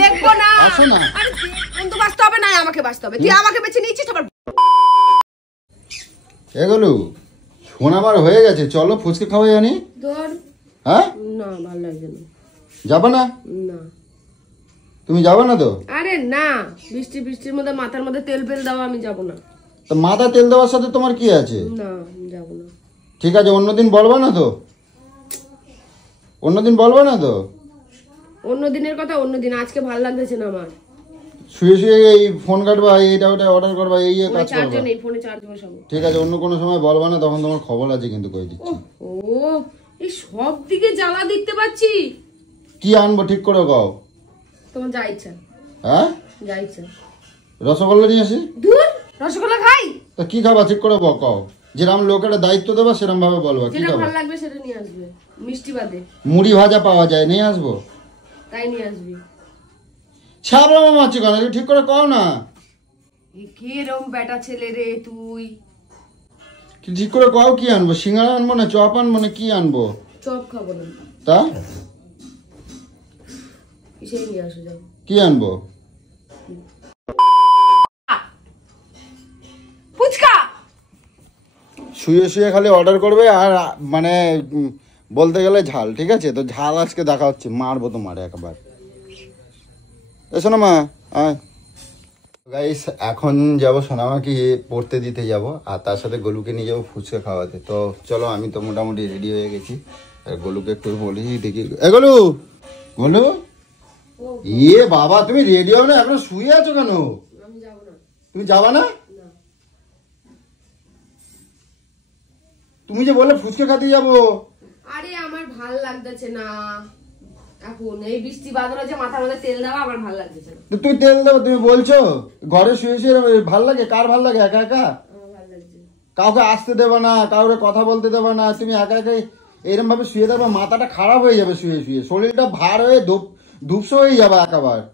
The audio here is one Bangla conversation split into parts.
দেখবো না। আসো না। আরে কিন্তু বাঁচতে হবে না, আমাকে বাঁচতে হবে। তুই আমাকে বেছে নিয়েছিস আবার। এগুলো শোনাবার হয়ে গেছে, চলো ফুচকা খাওয়াই আনি। ধর। হ্যাঁ না ভালো লাগছে না। যাবে না? না তুমি যাবে না তো? আরে না, বৃষ্টির মধ্যে মাথার মধ্যে তেল ফেল দাও, আমি যাব না। তো মাথা তেল দেওয়ার সাথে তোমার কি আছে? না যাব না। ঠিক আছে, অন্যদিন বলবা না তো? অন্যদিন বলবা না তো? অন্য দিনের কথা অন্য দিন, আজকে ভালো লাগতেছে না আমার। শুয়ে শুয়ে এই ফোন কাটবা, এইটা ওটা অর্ডার করবা, এই কাজ করবা। চার্জ নেই, ফোনে চার্জ বসাবো। ঠিক আছে, অন্য কোনো সময় বলবা না, তখন তোমার খবর আছে কিন্তু কই দিচ্ছি। ও এই সব দিকে জ্বালা দেখতে পাচ্ছি। কি আনবো ঠিক করে কও। তোমার যা ইচ্ছা। হ্যাঁ যা ইচ্ছা। রসগোল্লা নিয়ে আসি। দূর, রসগোল্লা খাই। তা কি খাবা ঠিক করে কও। যেরকম লোকের দায়িত্ব দেবা সেরকম ভাবে বলবা। কি যেটা খাবা? ভালো লাগবে সেটা নিয়ে আসবে, মিষ্টি বাদে। মুড়ি ভাজা পাওয়া যায়, নিয়ে আসবো। তাই নিয়ে আসবি। ছাবড়া মামা আছে কেন, ঠিক করে কও না। কিরম বেটা ছেলে রে তুই। ঠিক করে কও কি আনবো, সিঙ্গাড়া আনবো না চপ আনবো না কি আনবো? চপ খাবো না। তা সেই নিয়ে আসো যাও। কি আনবো? ফুচকা। শুয়ে শুয়ে খালি অর্ডার করবে আর মানে বলতে গেলে ঝাল। ঠিক আছে, তো ঝাল আজকে দেখা হচ্ছে, মারবো তো মারে একবার। এসো না মা, আয়। গাইস এখন যাবো সোনামাকে পড়তে দিতে যাব, আর তার সাথে গোলুকে নিয়ে যাবো ফুচকা খাওয়াতে। তো চলো, আমি তো মোটামুটি রেডি হয়ে গেছি। আর গোলুকে একটু বলি দেখি। এ গোলু, গোলু, ইয়ে বাবা তুমি রেডি হও না, এখন শুয়ে আছো কেন? আমি যাব না। তুমি যাবা না? তুমি যে বললে ফুচকা খেতে যাবো। আরে আমার ভাল লাগতেছে না এখন, এই বৃষ্টি বাদলে যে মাথার মধ্যে তেল দেওয়া আমার ভাল লাগতেছে না। তুমি তেল দেবো, তুমি বলছো ঘরে শুয়ে শুয়ে ভাল লাগে? কার ভাল লাগে একা একা? আমার ভাল লাগছে। কাউকে আসতে দেবে না, কাউকে কথা বলতে দেবে না, তুমি একা একা এরকম ভাবে শুয়ে থাকবে, মাথাটা খারাপ হয়ে যাবে শুয়ে শুয়ে, শরীরটা ভার হয়ে ধূপস হয়ে যাবে একেবারে।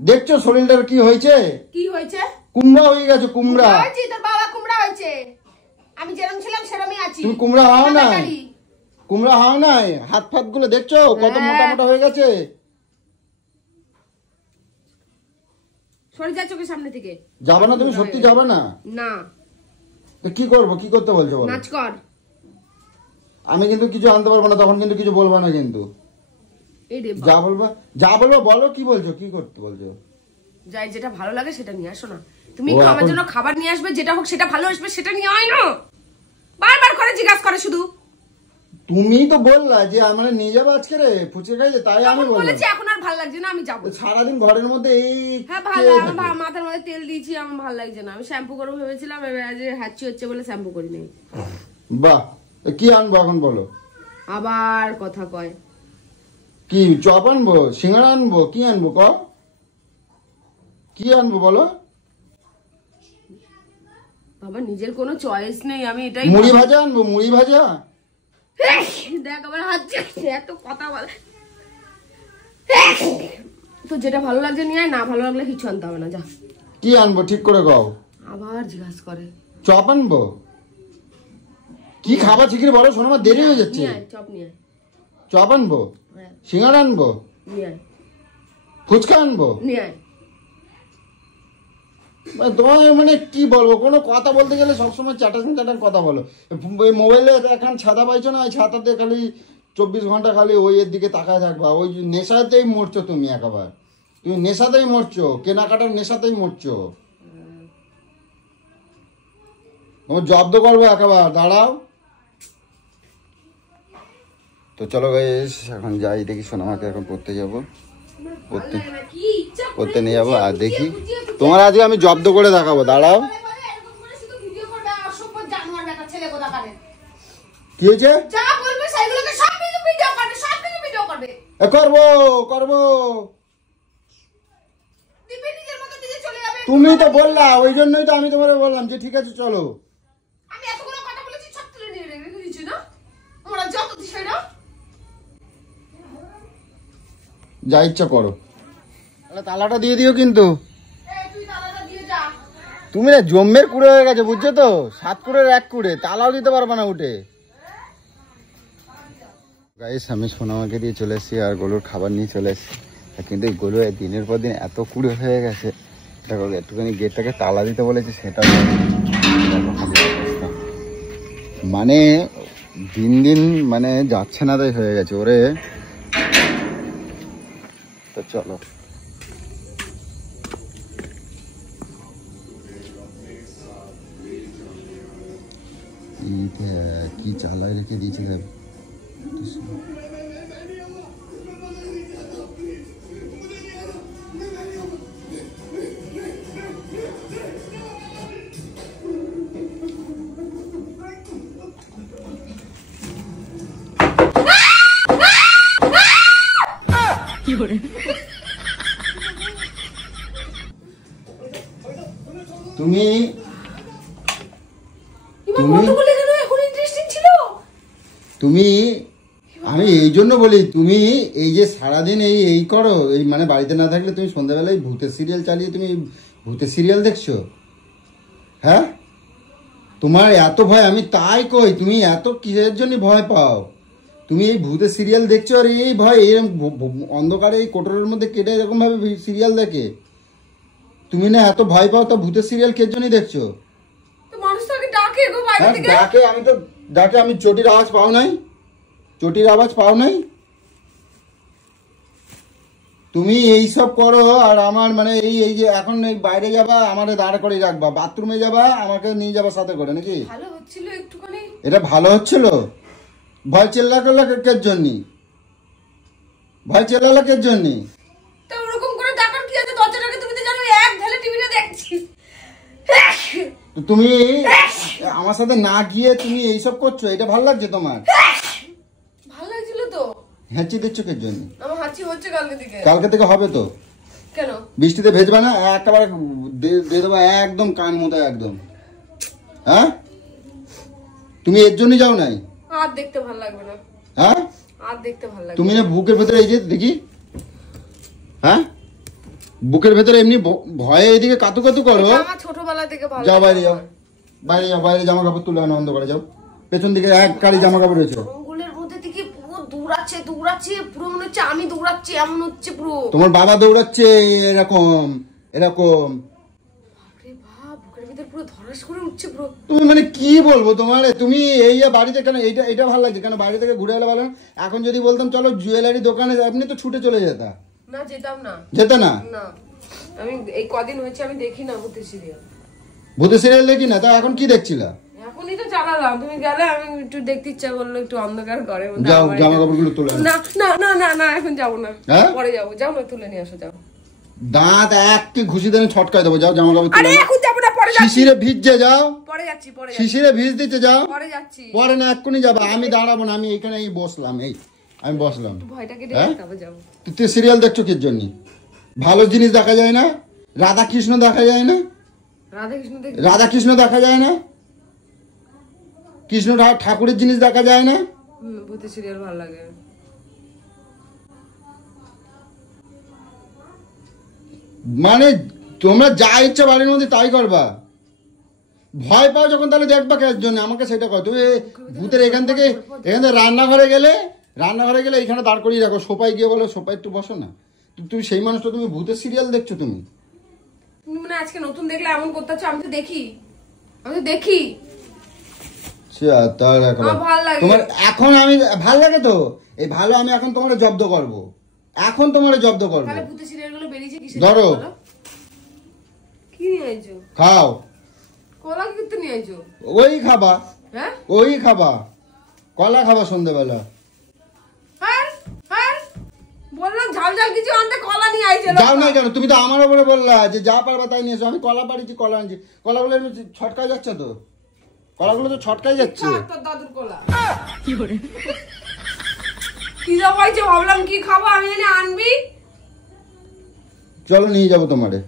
দেখছো শরীরটার কি হয়েছে? কি হয়েছে? কুমড়া হয়ে গেছে, কুমড়া। হয়েছে, তোর বাবা কুমড়া হয়েছে। আমি যেরকম ছিলাম সেরকমই আছি। তুমি কুমড়া হও নাই, কুমড়া হও নাই, হাত ফাত গুলো দেখছো কত মোটা মোটা হয়ে গেছে। সরে যা চোখের সামনে থেকে। যাবে না তুমি, সত্যি যাবে না? না। কি করবো, কি করতে বলছো বলো? নাচ কর। আমি কিন্তু কিছু আনতে পারবো না, তখন কিন্তু কিছু বলবো না কিন্তু। যা বলবো বলো, কি বলছো, কি করতে বলছো? যাই, যেটা ভালো লাগে সেটা নিয়ে আসো না। তুমি আমার জন্য খাবার নিয়ে আসবে, যেটা হোক সেটা ভালো আসবে, সেটা নিয়ে হয় না। বারবার করে জিজ্ঞাসা করে শুধু। তুমি তো বললা যে আমরা নিয়ে যাবো আজকে রে ফুচকা খাইতে, তাই আমি বলেছি এখন আর ভালো লাগছে না, আমি যাবো। সারাদিন ঘরের মধ্যে এই হ্যাঁ ভালো, আমার মাথার মধ্যে তেল দিয়েছি, আমার ভালো লাগছে না। আমি শ্যাম্পু করবো ভেবেছিলাম, এবার আজ হাঁচি হচ্ছে বলে শ্যাম্পু করি নাই। বাহ, কি আনবো এখন বলো? আবার কথা কয়। কি চপ আনবো, সিঙ্গাড়া আনবো, কি আনবো ক? কি আনবো বলো? বাবা নিজের কোনো চয়েস নেই, আমি এটাই। মুড়ি ভাজা আনবো, মুড়ি ভাজা। দেখ আবার হাঁচি, এত কথা বলে। তো যেটা ভালো লাগছে নিয়ে আয়, না ভালো লাগলে কিছু আনতে হবে না, যা। কি আনবো ঠিক করে কও। আবার জিজ্ঞাসা করে। চপ আনবো, কি খাবার শিখিয়ে বলো, শোনো আমার দেরি হয়ে যাচ্ছে। চপ নিয়ে আয়। চপ আনবো, সিঙ্গাড়া আনবো, নিয়ে আয়। ফুচকা আনবো, নিয়ে আয়। তোমার মানে কি বলবো, কোনো কথা বলতে গেলে সবসময় চাটান কথা বলো। মোবাইলে এখন ছাতা পাইছো না, ওই ছাতাতে খালি 24 ঘন্টা খালি ওই এর দিকে তাকায় থাকবা, ওই নেশাতেই মরছো তুমি একেবারে। তুমি নেশাতেই মরছো, কেনাকাটার নেশাতেই মরছো। তোমার জব্দ করবো একেবারে, দাঁড়াও। তো চলো গাইস, এখন যাই দেখি সোনামাকে এখন পড়তে যাবো, পড়তে নিয়ে যাবো, আর দেখি তোমার আজকে আমি জব্দ করে দেখাবো, দাঁড়াও। কি হয়েছে? করবো করবো, তুমি তো বললা, ওই জন্যই তো আমি তোমার বললাম যে ঠিক আছে চলো। যা ইচ্ছা করো, তালাটা দিয়ে দিও কিন্তু। তুমি না জম্মের কুড়ে হয়ে গেছে বুঝছো তো, 7 কুড়ের 1 কুড়ে, তালাও দিতে পারবে না উঠে। গাইস আমি সোনামাকে দিয়ে চলে এসেছি আর গোলুর খাবার নিয়ে চলে এসেছি। কিন্তু গরু দিনের পর দিন এত কুড়ে হয়ে গেছে, দেখো একটুখানি গেটটাকে তালা দিতে বলেছে সেটা মানে দিন দিন মানে যাচ্ছে না তাই হয়ে গেছে ওরে। তো চলো কি চালায় রেখে দিয়েছে দেখ। তুমি তুমি আমি এই জন্য বলি, তুমি এই যে সারাদিন এই করো, এই মানে বাড়িতে না থাকলে তুমি সন্ধ্যাবেলায় ভূতের সিরিয়াল চালিয়ে তুমি ভূতের সিরিয়াল দেখছো? হ্যাঁ, তোমার এত ভয়, আমি তাই কই তুমি এত কিসের জন্য ভয় পাও? তুমি এই ভূতের সিরিয়াল দেখছো আর এই ভয়, এরকম অন্ধকারে এই কোটরের মধ্যে কেটে এরকম ভাবে সিরিয়াল দেখে তুমি না এত ভয় পাও, তো ভূতের সিরিয়াল কে জন্যই দেখছো? ডাকে, আমি তো ডাকে, আমি চটির আওয়াজ পাও নাই? চটির আওয়াজ পাও নাই? তুমি এই সব করো আর আমার মানে এই যে এখন বাইরে যাবা আমারে দাঁড় করে রাখবা, বাথরুমে যাবা আমাকে নিয়ে যাবা সাথে করে, নাকি? ভালো হচ্ছিল একটুখানি, এটা ভালো হচ্ছিল? ভয় চেল্লা করলা কের জন্য? ভয় চেল্লালা কের জন্য? তা ওরকম করে ডাকার কি আছে? দরজাটাকে তুমি তো জানো এক ঢালে টিভিতে দেখছি। তুমি আমার সাথে না গিয়ে তুমি এইসব করছো, এটা ভালো লাগছে তোমার? ভালো লাগছিল তো। হাঁচি দিচ্ছ কের জন্য? আমার হাঁচি হচ্ছে কালকে থেকে হবে তো। কেন? বৃষ্টিতে ভেজবা না, একবারে দিয়ে দেবো একদম কান মতো একদম। হ্যাঁ, তুমি এর জন্য যাও নাই? আর দেখতে ভালো লাগবে না। হ্যাঁ, আর দেখতে ভালো লাগবে। তুমি না বুকের ভেতরে এই যে দেখি, হ্যাঁ বুকের ভেতরে এমনি ভয়ে এইদিকে কাতু কাতু করো। আমার ছোটবেলা থেকে ভালো। যাও বাইরে, যাও বাইরে, যাও বাইরে, জামা কাপড় তুলে আনো, অন্ধ করে যাও। পেছন দিকে এক কারি জামা কাপড় রয়েছে। জঙ্গলের মধ্যে থেকে পুরো দৌড়াচ্ছে পুরো মনে হচ্ছে আমি দৌড়াচ্ছি, এমন হচ্ছে পুরো। তোমার বাবা দৌড়াচ্ছে এরকম এরকম। আরে বাপ, বুকের ভিতর পুরো ধরাস করে উঠছে পুরো। তুমি মানে কি বলবো তোমার, তুমি এই বাড়িতে কেন এটা ভালো লাগছে কেন? বাড়ি থেকে ঘুরে এলে ভালো। এখন যদি বলতাম চলো জুয়েলারি দোকানে, আপনি তো ছুটে চলে যেতা। না যেতাম না। যেতে না? না, আমি এই কদিন হয়েছে আমি দেখি না ভূতের সিরিয়াল। ভূতের সিরিয়াল দেখি না? তা এখন কি দেখছিলা? এখনই তো চালালাম, তুমি গেলে আমি একটু দেখতে ইচ্ছা করলো, একটু অন্ধকার ঘরে। যাও জামা কাপড়গুলো তুলে আনো। না না না না না, এখন যাবো না, পরে যাবো। যাও না, তুলে নিয়ে আসো, যাও। দাঁত একটি ঘুষি দেন ছটকায় দেবো, যাও জামা কাপড়। আরে এখন যাবো না, পরে যাচ্ছি। শিশিরে ভিজছে, যাও। পরে যাচ্ছি, পরে শিশিরে ভিজ দিতে যাও। পরে যাচ্ছি। পরে না, এক্ষুনি যাবা। আমি দাঁড়াবো না, আমি এখানে বসলাম, আমি বসলাম। ভয়টাকে দেখে তবে যাবো। তুই সিরিয়াল দেখছো কির জন্য? ভালো জিনিস দেখা যায় না? রাধা কৃষ্ণ দেখা যায় না? রাধা কৃষ্ণ দেখা যায় না? কৃষ্ণ ঠাকুরের জিনিস দেখা যায় না? ভূতের সিরিয়াল ভালো লাগে। মানে তোমরা যা ইচ্ছা বাড়ির মধ্যে তাই করবা। ভয় পাও যখন তাহলে দেখবা কার জন্য? আমাকে সেটা কর। তুমি ভূতের এখান থেকে রান্নাঘরে গেলে এখানে দাঁড় করিয়ে রাখো, সোফায় গিয়ে বলো সোফায় একটু বসো না। তুমি সেই মানুষটা, তুমি ভূতের সিরিয়াল দেখছো? তুমি মানে আজকে নতুন দেখলে এমন করতে হচ্ছে? আমি তো দেখি। তোমার এখন আমি ভাল লাগে তো এই ভালো, আমি এখন তোমার জব্দ করবো, এখন তোমার জব্দ করবো। ভূতের সিরিয়াল গুলো বেরিয়েছে কিসের? ধরো কি নিয়ে আইছো? খাও। কলা কি করতে নিয়ে আইছো? ওই খাবা। হ্যাঁ, ওই খাবা, কলা খাবা সন্ধ্যাবেলা। বললাম ঝাল ঝাল কিছু আনতে, কলা নিয়ে আইছো। যাও না কেন? তুমি তো আমার উপরে বললা যে যা পারবা তাই নিয়ে এসো। আমি কলা পাড়িছি, কলা আনছি। কলাগুলো ছটকায় যাচ্ছে তো, কলাগুলো তো ছটকায় যাচ্ছে। তোর দাদুর কলা কি যাবাইছে, ভাবলাম কি খাবো আমি, জানি আনবি। চলো নিয়ে যাবো তোমারে।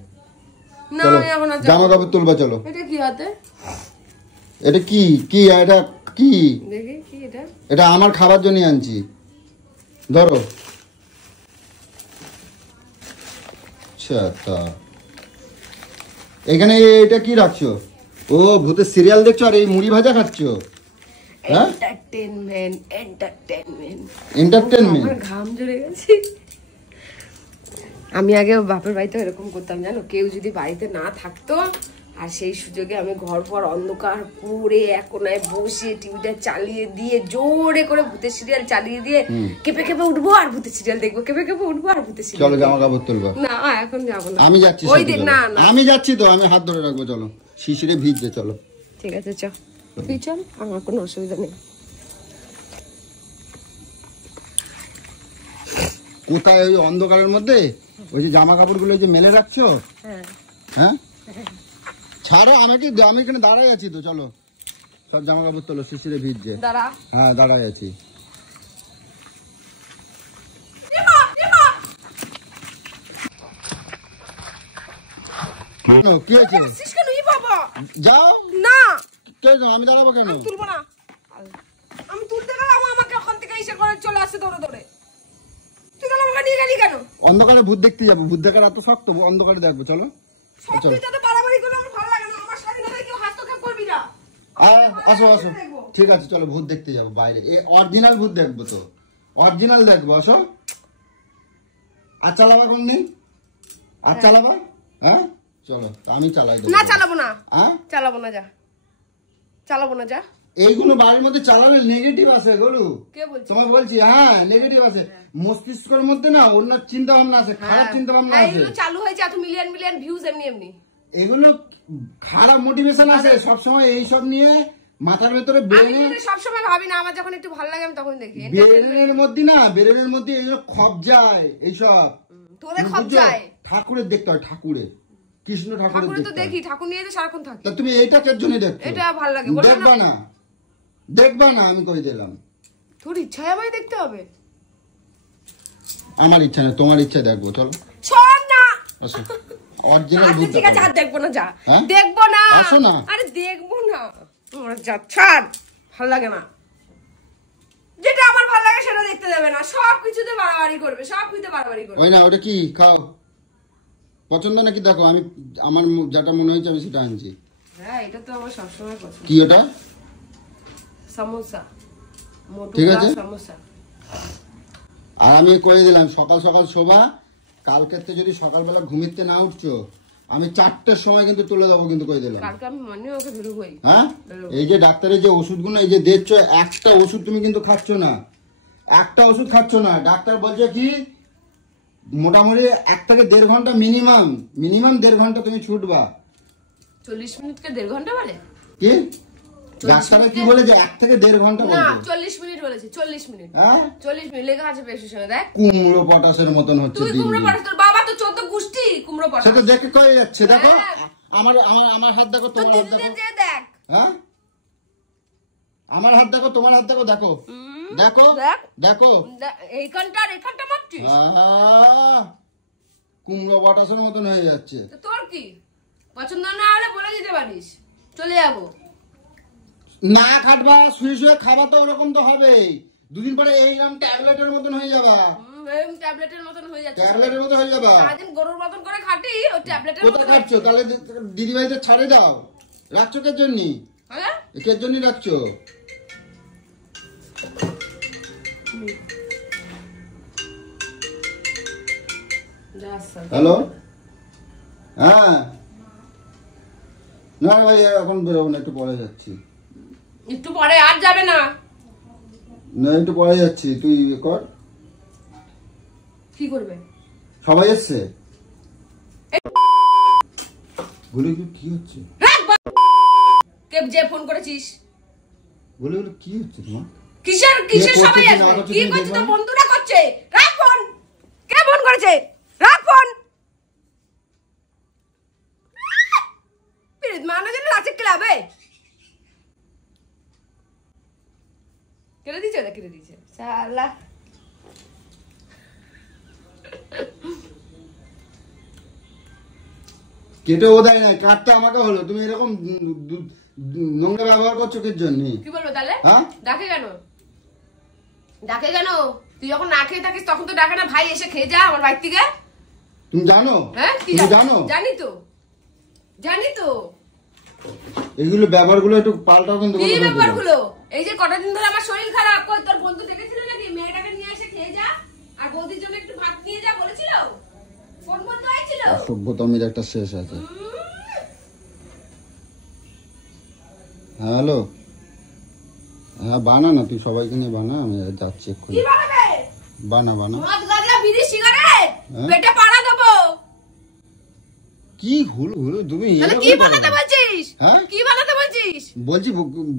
না আমি এখন না, জামা কাপড় তুলবা চলো। এটা কি হাতে? এটা কি এটা কি? দেখি কি এটা? এটা আমার খাবার জন্য আনছি, ধরো। আচ্ছা, এখানে এটা কি রাখছো? ও ভূতের সিরিয়াল দেখছো আর এই মুড়ি ভাজা খাচ্ছো? এন্টারটেইনমেন্ট। এন্টারটেইনমেন্ট। আমার ঘাম ঝরে গেছে। আমি আগে বাপের বাড়িতে এরকম করতাম জানো, কেউ যদি বাড়িতে না থাকতো আর সেই সুযোগে আমি ঘর পর অন্ধকার করে এক কোনায় বসে টিভিটা চালিয়ে দিয়ে জোরে করে ভূতের সিরিয়াল চালিয়ে দিয়ে কেঁপে কেঁপে উঠবো আর ভূতের সিরিয়াল দেখবো, কেঁপে কেঁপে উঠবো আর ভূতের সিরিয়াল। চলো জামা কাপড় তুলবো। না এখন যাবো না, আমি যাচ্ছি। ওই দিন না না আমি যাচ্ছি তো, আমি হাত ধরে রাখবো। চলো শিশিরে ভিজবে, চলো। ঠিক আছে চল, তুই চল, আমার কোনো অসুবিধা নেই। কোথায় ওই অন্ধকারের মধ্যে ওই যে জামা কাপড়গুলো যে মেলে রাখছো? হ্যাঁ ছাড়ো, আমি এখানে দাঁড়াই আছি তো। চলো সব জামা কাপড় তোলো, শিশিরে ভিজছে। দাঁড়া। হ্যাঁ দাঁড়াই আছি। কি আছে? যাও না, আমি দাঁড়াবো কেন? তুলবো না। আমি তুলতে গেলাম আমাকে ওখান থেকে এসে করে চলে আসে দৌড়ে দৌড়ে। তুই গেল আমাকে নিয়ে গেলি কেন? অন্ধকারে ভূত দেখতে যাবো। ভূত দেখার এত শক্ত, অন্ধকারে দেখবো। চলো সবকিছুতে বাড়াবাড়ি করলে আমার ভালো লাগে না। আমার স্বাধীনতায় কেউ হস্তক্ষেপ করবি না। আসো আসো, ঠিক আছে চলো ভূত দেখতে যাবো বাইরে। অরিজিনাল ভূত দেখবো তো, অরিজিনাল দেখবো। আসো। আর চালাবা কোন নেই? আর চালাবা? হ্যাঁ চলো, আমি চালাই। না চালাবো না। চালাবো না, যা চালাবো না, যা। এইগুলো বাড়ির মধ্যে চালালে নেগেটিভ আছে গলু। কে বলছে? তোমায় বলছি। হ্যাঁ নেগেটিভ আছে। মস্তিষ্কের মধ্যে না অন্য চিন্তা ভাবনা আছে, খারাপ চিন্তা ভাবনা আছে। এগুলো চালু হয়েছে এত মিলিয়ন মিলিয়ন ভিউজ এমনি এমনি। এগুলো খারাপ মোটিভেশন আছে সবসময় এইসব নিয়ে মাথার ভেতরে। আমি সবসময় ভাবি না, আমার যখন একটু ভালো লাগে আমি তখন দেখি। ব্রেনের মধ্যে না, ব্রেনের মধ্যে এগুলো খপ যায় এইসব। তোদের খপ যায়? ঠাকুরের দেখতে হয়, ঠাকুরের, কৃষ্ণ ঠাকুরের তো দেখি, ঠাকুর নিয়ে সারাক্ষণ থাকি। তুমি এইটা কের জন্য দেখো? এটা ভালো লাগে, দেখবা না, দেখবা না, আমি কই দিলাম। তোর ইচ্ছায় আমায় দেখতে হবে? আমার ইচ্ছা না, তোমার ইচ্ছা দেখবো। চলো শোন না। আসো। অরিজিনাল ভূত ঠিক আছে, আর দেখবো না, যা। দেখবো না। আসো না। আরে দেখবো না, যা, ছাড়। ভালো লাগে না। যেটা আমার ভালো লাগে সেটা দেখতে দেবে না, সব কিছুতে বাড়াবাড়ি করবে, সব কিছুতে বাড়াবাড়ি করবে। ওই না, ওটা কি খাও? পছন্দ নাকি দেখো? আমি আমার যেটা মনে হয়েছে আমি সেটা আনছি। হ্যাঁ এটা তো আমার সবসময় পছন্দ। কি ওটা? সমোসা। ঠিক আছে সমোসা। আর আমি কয়ে দিলাম সকাল সকাল শোভা, কালকের থেকে যদি সকালবেলা ঘুমিতে না উঠছো আমি 4টের সময় কিন্তু তুলে দেবো, কিন্তু কয়ে দিলাম। কালকে আমি মনে ওকে বেরোবই। হ্যাঁ এই যে ডাক্তারের যে ওষুধগুলো এই যে দিচ্ছ, একটা ওষুধ তুমি কিন্তু খাচ্ছ না, একটা ওষুধ খাচ্ছ না। ডাক্তার বলছে কি মোটামুটি 1 থেকে 1.5 ঘন্টা মিনিমাম 1.5 ঘন্টা তুমি ছুটবা। 40 মিনিটকে 1.5 ঘন্টা বলে কি? ডাক্তার কি বলে যে 1 থেকে 1.5 ঘন্টা বলে? না 40 মিনিট বলেছে। 40 মিনিট। হ্যাঁ 40 মিনিট লেখা আছে প্রেসক্রিপশনে, দেখ। কুমড়ো পটাশের মতন হচ্ছে। তুই কুমড়ো পটাশ, তোর বাবা তো 14 গুষ্টি কুমড়ো পটাশ। সেটা দেখে কয়ে যাচ্ছে। দেখো আমার আমার আমার হাত দেখো, তোমার হাত দেখো। দেখ। হ্যাঁ আমার হাত দেখো, তোমার হাত দেখো, দেখো দেখো দেখো। এইখানটা আর এইখানটা মাপছিস? কুমড়ো পটাশের মতন হয়ে যাচ্ছে। তোর কি পছন্দ না হলে বলে দিতে পারিস, চলে যাবো। না খাটবা, শুয়ে শুয়ে খাবা তো ওরকম তো হবেই। 2 দিন পরে এইরকম ট্যাবলেটের মতন হয়ে যাবা। ট্যাবলেটের মতন হয়ে যাচ্ছে, ট্যাবলেটের মতো হয়ে যাবা। সারাদিন গরুর মতন করে খাটি, ও ট্যাবলেটের কোথায় খাচ্ছো? তাহলে দিদি ভাইদের ছাড়ে দাও। রাখছো কে জন্য? হ্যাঁ কে জন্য রাখছো? হ্যালো। হ্যাঁ না ভাই এখন বেরোবো না, একটু পরে যাচ্ছি। একটু পরে আর যাবে না? না একটু পরে যাচ্ছি, তুই কর। কি করবে? সবাই এসছে। বলে কি হচ্ছে? কে যে ফোন করেছিস? বলে কি হচ্ছে তোমার? কিসের কিসের সবাই আসবে? কি করছিস? তো বন্ধুরা করছে। রাখ ফোন। কে ফোন করেছে? রাখ ফোন। পিরিত মানা যেন লাচে ক্লাবে। কেটে দিছে, কেটে দিছে শালা। কেটে ও দেয় না, কাটতে আমাকে হলো। তুমি এরকম নোংরা ব্যবহার করছো কির জন্য? কি বলবো তাহলে? হ্যাঁ ডাকে কেন? ডাকে কেন? তুই যখন না খেয়ে থাকিস তখন তো ডাকে না, ভাই এসে খেয়ে যা আমার বাড়ি থেকে। তুমি জানো? হ্যাঁ তুমি জানো? জানি তো, জানি তো। এইগুলো ব্যবহারগুলো একটু পাল্টাও কিন্তু। কি ব্যাপারগুলো? এই যে কটা দিন ধরে আমার শরীর খারাপ, কই তোর বন্ধু ডেকেছিল নাকি মেয়েটাকে নিয়ে এসে খেয়ে যা আর বৌদির জন্য একটু ভাত নিয়ে যা বলেছিল? সভ্যতমের একটা শেষ আছে। হ্যালো, হ্যাঁ বানা না, তুই সবাইকে নিয়ে বানা, আমি যাচ্ছি এক্ষুনি। বানা বানা। কি হুলু হুলু তুমি কি বানাতে বলছিস? হ্যাঁ কি বানাতে বলছিস? বলছি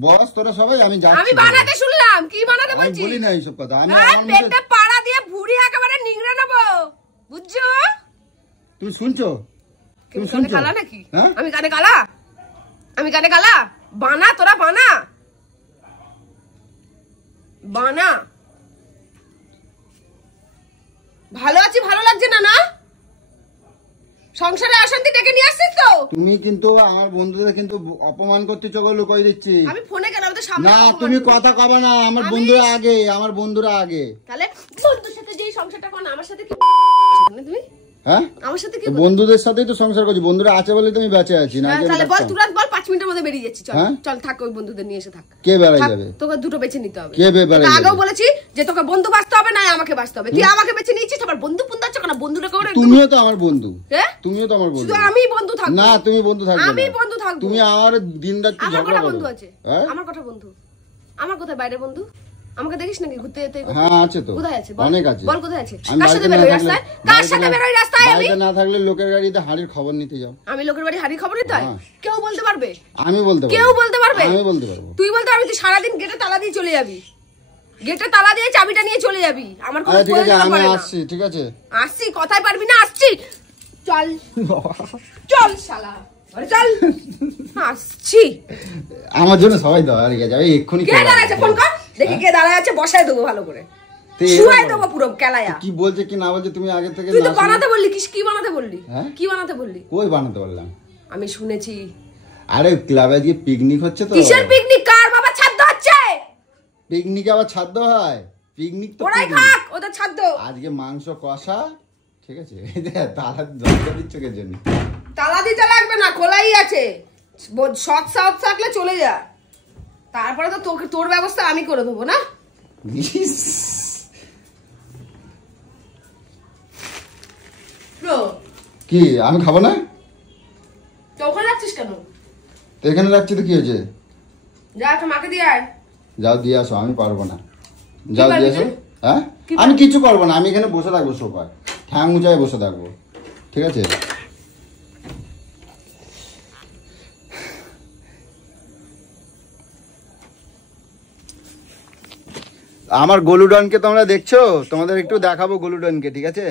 বস তোরা সবাই, আমি যাচ্ছি। আমি বানাতে শুনলাম, কি বানাতে বলছিস? বলি না এইসব কথা, আমি পেটে পাড়া দিয়ে ভুঁড়ি একেবারে নিংড়ে নেবো, বুঝছো? তুমি শুনছো? তুমি কানে শুনছো? কালা নাকি? হ্যাঁ আমি কানে কালা? আমি কানে কালা? বানা, তোরা বানা বানা। ভালো আছি, ভালো লাগছে না? না সংসারে অশান্তি ডেকে নিয়ে আসছিস তো? তুমি কিন্তু আমার বন্ধুদের কিন্তু অপমান করতে চগল কই দিচ্ছি। আমি ফোনে কেন, আমি তো সামনে। না তুমি কথা কবা না, আমার বন্ধুরা আগে, আমার বন্ধুরা আগে। তাহলে বন্ধুর সাথে যেই সংসারটা করো, আমার সাথে কি তুমি? হ্যাঁ আমার সাথে কি? বন্ধুদের সাথেই তো সংসার করছি, বন্ধুরা আছে বলে তুমি বেঁচে আছি না। তাহলে বল, তুরাত বল, 5 মিনিটের মধ্যে বেরিয়ে যাচ্ছি। চল হ্যাঁ? চল, থাক, ওই বন্ধুদের নিয়ে এসে থাক। কে বেড়াই যাবে? তোকে দুটো বেছে নিতে হবে। কে বেড়াই যাবে? আগেও বলেছি যে তোকে বন্ধু বাঁচতে হবে, না আমাকে বাঁচতে হবে। তুই আমাকে বেছে নিয়েছিস, আবার বন্ধু পুন্দা চক না, বন্ধুরা করে। তুমিও তো আমার বন্ধু। হ্যাঁ তুমিও তো আমার বন্ধু। শুধু আমি বন্ধু থাকবো না, তুমি বন্ধু থাকবে না। আমি বন্ধু থাকবো। তুমি আমার দিনরাত আমার ঝগড়া কথা করো। বন্ধু আছে। হ্যাঁ আমার কথা বন্ধু, আমার কোথায় বাইরে বন্ধু? আমাকে দেখিস নাকি ঘুরতে যেতে? হ্যাঁ আছে তো, কোথায় আছে? অনেক আছে। বল কোথায় আছে? আমি কার সাথে বেরোই রাস্তায়? কার সাথে বেরোই রাস্তায়? আমি না থাকলে লোকের গাড়িতে হাড়ির খবর নিতে যাও। আমি লোকের বাড়ি হাড়ি খবর নিতে হয়? কেউ বলতে পারবে? আমি বলতে পারবো। কেউ বলতে পারবে? আমি বলতে পারবো। তুই বলতে পারবি? তুই সারাদিন গেটে তালা দিয়ে চলে যাবি, গেটে তালা দিয়ে চাবিটা নিয়ে চলে যাবি। আমার কোনো ঠিক আছে, প্রয়োজন আমি পড়ে না। আসছি। ঠিক আছে, আসছি, কথাই পারবি না? আসছি, চল চল শালা, আরে চল। আসছি। আমার জন্য সবাই দাঁড়িয়ে গেছে, আমি এক্ষুনি। কে দাঁড়াচ্ছে? ফোন কর দেখি কে দাঁড়ায় আছে, বসায় দেবো ভালো করে, শুয়াই দেবো পুরো কেলায়া। কি বলছে কি না বলছে তুমি আগে থেকে? তুই তো বানাতে বললি, কি বানাতে বললি? হ্যাঁ? কি বানাতে বললি? কই বানাতে বললাম? আমি শুনেছি। আরে ক্লাবে গিয়ে পিকনিক হচ্ছে তো। কিসের পিকনিক? কার বাবা ছাদ্দ হচ্ছে? পিকনিকে আবার ছাদ্য হয়? পিকনিক তো ওরাই picnic। খাক, ওদের ছাদ্দ। আজকে মাংস কষা, ঠিক আছে? তারা দরজা দিচ্ছে কে জন্য? তালা দিতে লাগবে না, খোলাই আছে। শর্ট সাউথ থাকলে চলে যা, তারপরে তো তোকে, তোর ব্যবস্থা আমি করে দেবো না? কি আমি খাবো না? তো ওখানে রাখছিস কেন? তো এখানে রাখছি তো কি হয়েছে? যা তো মাকে দিয়ে আয়। যাও দিয়ে আসো, আমি পারবো না। যাও দিয়ে আসো। পারবি? হ্যাঁ আমি কিছু পারবো না, আমি এখানে বসে থাকবো সোফায়, ঠ্যাং উঁচায় বসে থাকবো, ঠিক আছে? আমার গোলুডনকে তোমরা দেখছো? তোমাদের একটু দেখাবো গোলুডনকে, ঠিক আছে?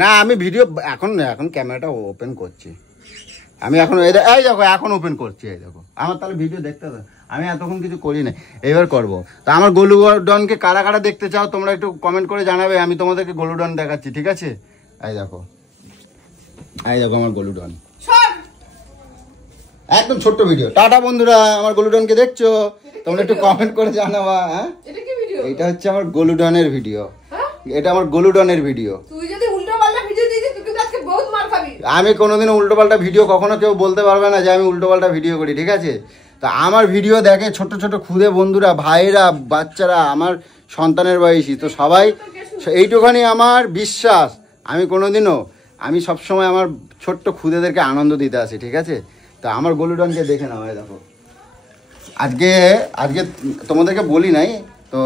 না আমি ভিডিও এখন ক্যামেরাটা ওপেন করছি, আমি এখন এই দেখো এখন ওপেন করছি, এই দেখো আমার তাহলে ভিডিও দেখতে হবে। আমি এতক্ষণ কিছু করি না, এবার করবো। তা আমার গোলুডনকে কারা কারা দেখতে চাও তোমরা একটু কমেন্ট করে জানাবে, আমি তোমাদেরকে গোলুডন দেখাচ্ছি, ঠিক আছে? এই দেখো আমার গোলুডন, একদম ছোট্ট ভিডিও। টাটা বন্ধুরা, আমার গোলুডনকে দেখছো তোমরা একটু কমেন্ট করে জানাবা। হ্যাঁ এটা হচ্ছে আমার গোলুডনের ভিডিও, এটা আমার গোলুডনের ভিডিও। তুই যদি উল্টো পাল্টা ভিডিও দিছিস তুই কিন্তু আজকে বহুত মার খাবি। আমি কোনোদিনও উল্টো পাল্টা ভিডিও, কখনো কেউ বলতে পারবে না যে আমি উল্টো পাল্টা ভিডিও করি, ঠিক আছে? তা আমার ভিডিও দেখে ছোট ছোট খুদে বন্ধুরা, ভাইরা, বাচ্চারা, আমার সন্তানের বয়সী, তো সবাই এইটুখানি আমার বিশ্বাস। আমি সবসময় আমার ছোট্ট খুদেদেরকে আনন্দ দিতে আসি, ঠিক আছে? তা আমার গোলুডনকে দেখে নাও, এই দেখো। আজকে তোমাদেরকে বলি নাই তো,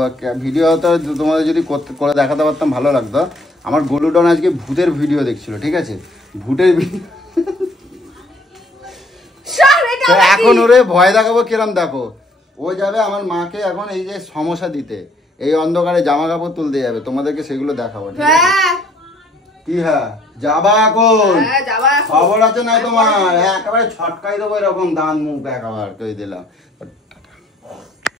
ভিডিওটা তোমাদের যদি করে দেখাতে পারতাম ভালো লাগতো। আমার গোলুডন আজকে ভূতের ভিডিও দেখছিল, ঠিক আছে? ভূতের ভিডিও এখন ওরে ভয় দেখাবো কিরম দেখো। ও যাবে আমার মাকে এখন এই যে সমস্যা দিতে, এই অন্ধকারে জামা কাপড় তুলতে যাবে, তোমাদেরকে সেগুলো দেখাবো, ঠিক আছে? কি হ্যাঁ যাবা এখন? খবর আছে না তোমার? একেবারে ছটকাই দেবো এরকম দান মুখ একেবারে কই দিলাম।